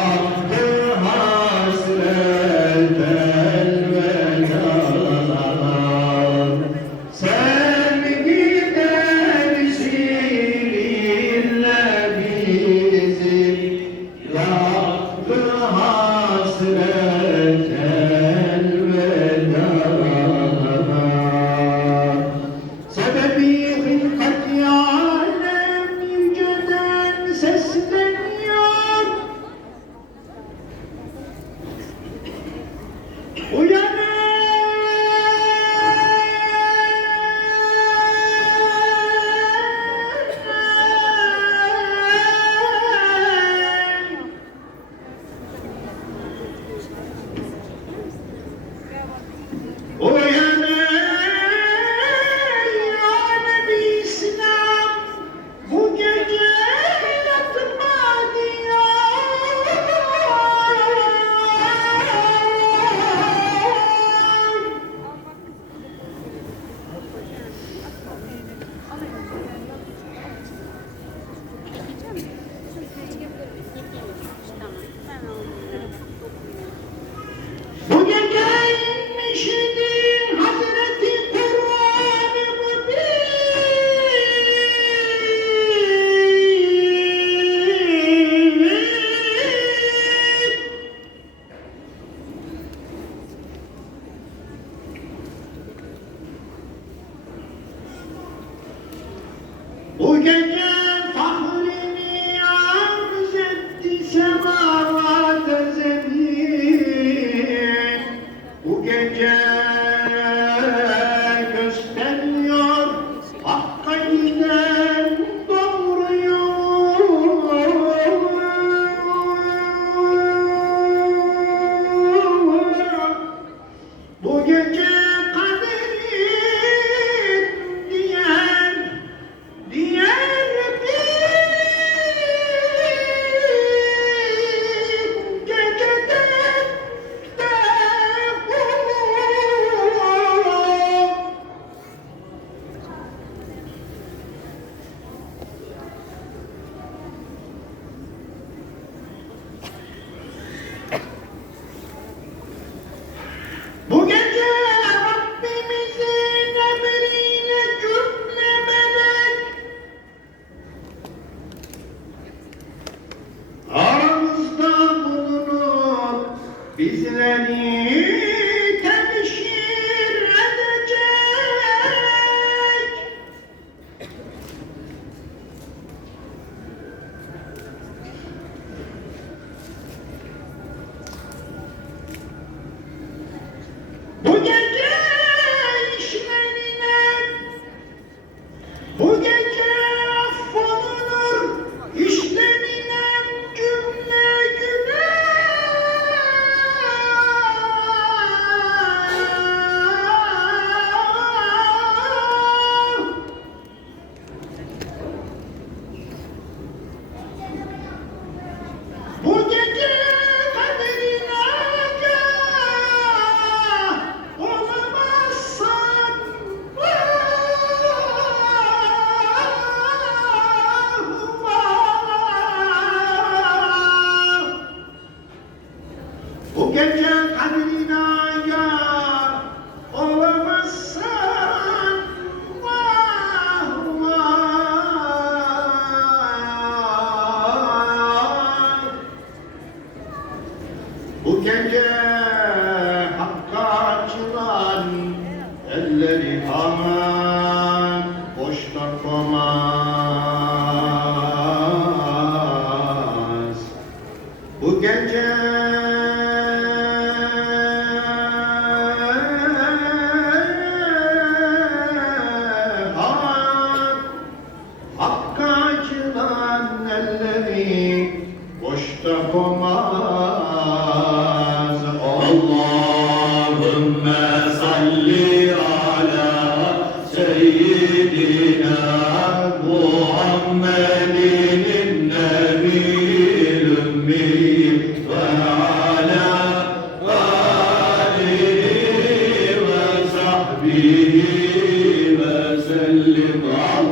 Hak ve King. get you olmaz. Allahümme salli ala seyyidina Muhammedin nebil ümmi ve ala alihi ve sahbihi ve sellim. Allah